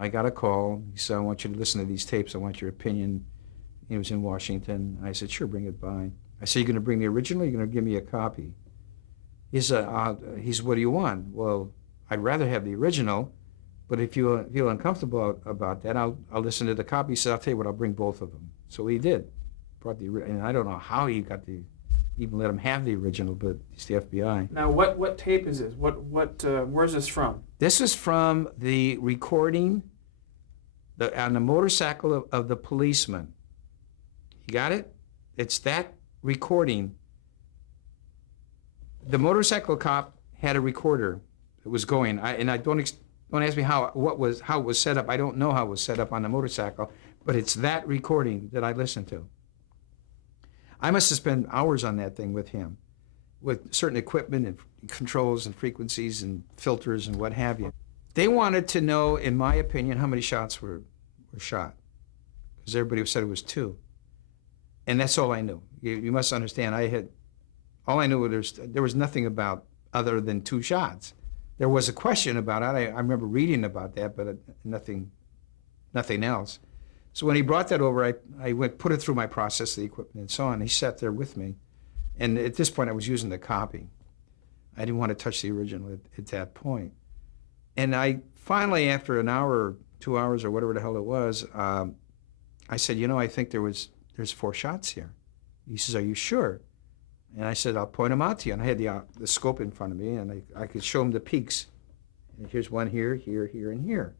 I got a call. He said, I want you to listen to these tapes. I want your opinion. He was in Washington. I said, sure, bring it by. I said, you're going to bring the original or you're going to give me a copy? He said, what do you want? Well, I'd rather have the original, but if you feel uncomfortable about that, I'll listen to the copy. He said, I'll tell you what, I'll bring both of them. So he did. And I don't know how he got even let him have the original, but it's the FBI. Now, what tape is this? Where's this from? This is from the recording on the motorcycle of the policeman. You got it? It's that recording. The motorcycle cop had a recorder that was going, don't ask me how it was set up. I don't know how it was set up on the motorcycle, but it's that recording that I listened to. I must have spent hours on that thing with him, with certain equipment and controls and frequencies and filters and what have you. They wanted to know, in my opinion, how many shots were shot, because everybody said it was 2. And that's all I knew. You must understand, all I knew there was nothing about other than 2 shots. There was a question about it. I remember reading about that, but nothing else. So when he brought that over, I put it through my process, the equipment and so on. He sat there with me. And at this point, I was using the copy. I didn't want to touch the original at that point. And I finally, after an hour or 2 hours or whatever the hell it was, I said, I think there's 4 shots here. He says, are you sure? And I said, I'll point them out to you. And I had the scope in front of me, and I could show him the peaks. And here's one here, here, here, and here.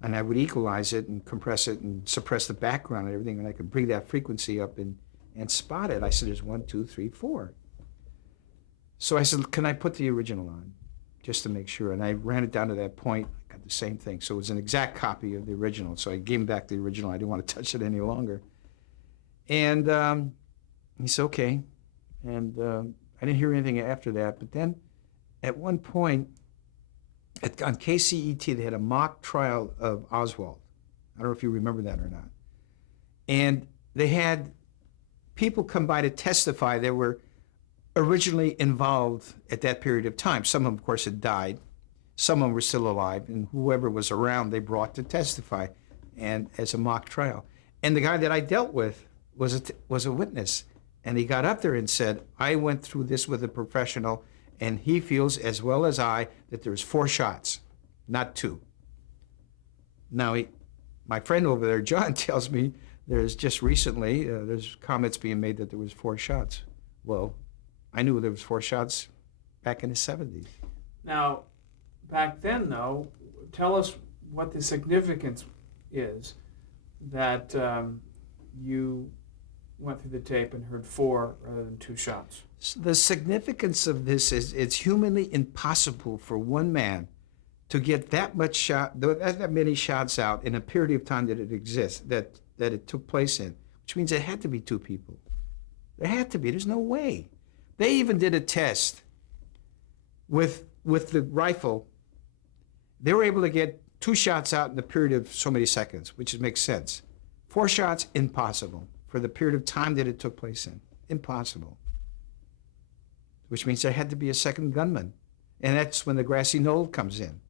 And I would equalize it and compress it and suppress the background and everything, and I could bring that frequency up and spot it. I said, there's 1, 2, 3, 4. So I said, can I put the original on, just to make sure? And I ran it down to that point. I got the same thing. So it was an exact copy of the original. So I gave him back the original. I didn't want to touch it any longer. And he said, okay. And I didn't hear anything after that. But then at one point, on KCET, they had a mock trial of Oswald. I don't know if you remember that or not. And they had people come by to testify that were originally involved at that period of time. Some of them, of course, had died. Some of them were still alive. And whoever was around, they brought to testify and as a mock trial. And the guy that I dealt with was a witness. And he got up there and said, I went through this with a professional, and he feels, as well as I, that there's 4 shots, not 2. Now, my friend over there, John, tells me there's just recently, there's comments being made that there was 4 shots. Well, I knew there was 4 shots back in the 70s. Now, back then, though, tell us what the significance is that you went through the tape and heard 4 rather than 2 shots. The significance of this is it's humanly impossible for one man to get that many shots out in a period of time that it exists, that it took place in, which means it had to be 2 people. There had to be. There's no way. They even did a test with the rifle. They were able to get 2 shots out in the period of so many seconds, which makes sense. 4 shots, impossible. For the period of time that it took place in. Impossible. Which means there had to be a second gunman. And that's when the grassy knoll comes in.